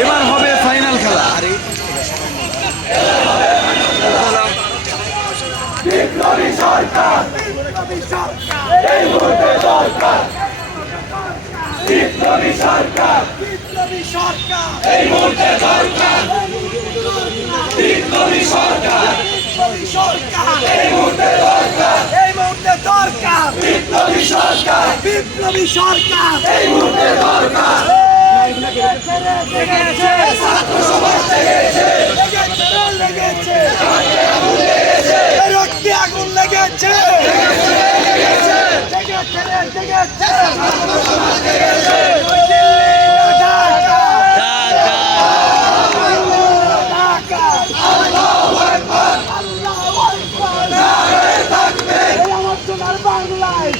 এবার হবে ফাইনাল খেলা। বিপ্লবী সরকার এই মুহূর্তে দরকার। বিপ্লবী সরকার এই মুহূর্তে দরকার। বিপ্লবী সরকার এই মুহূর্তে দরকার। বিপ্লবী সরকার এই মুহূর্তে দরকার। ছাত্র সমাজ জেগেছে, রক্তে আগুন লেগেছে। বাংলায়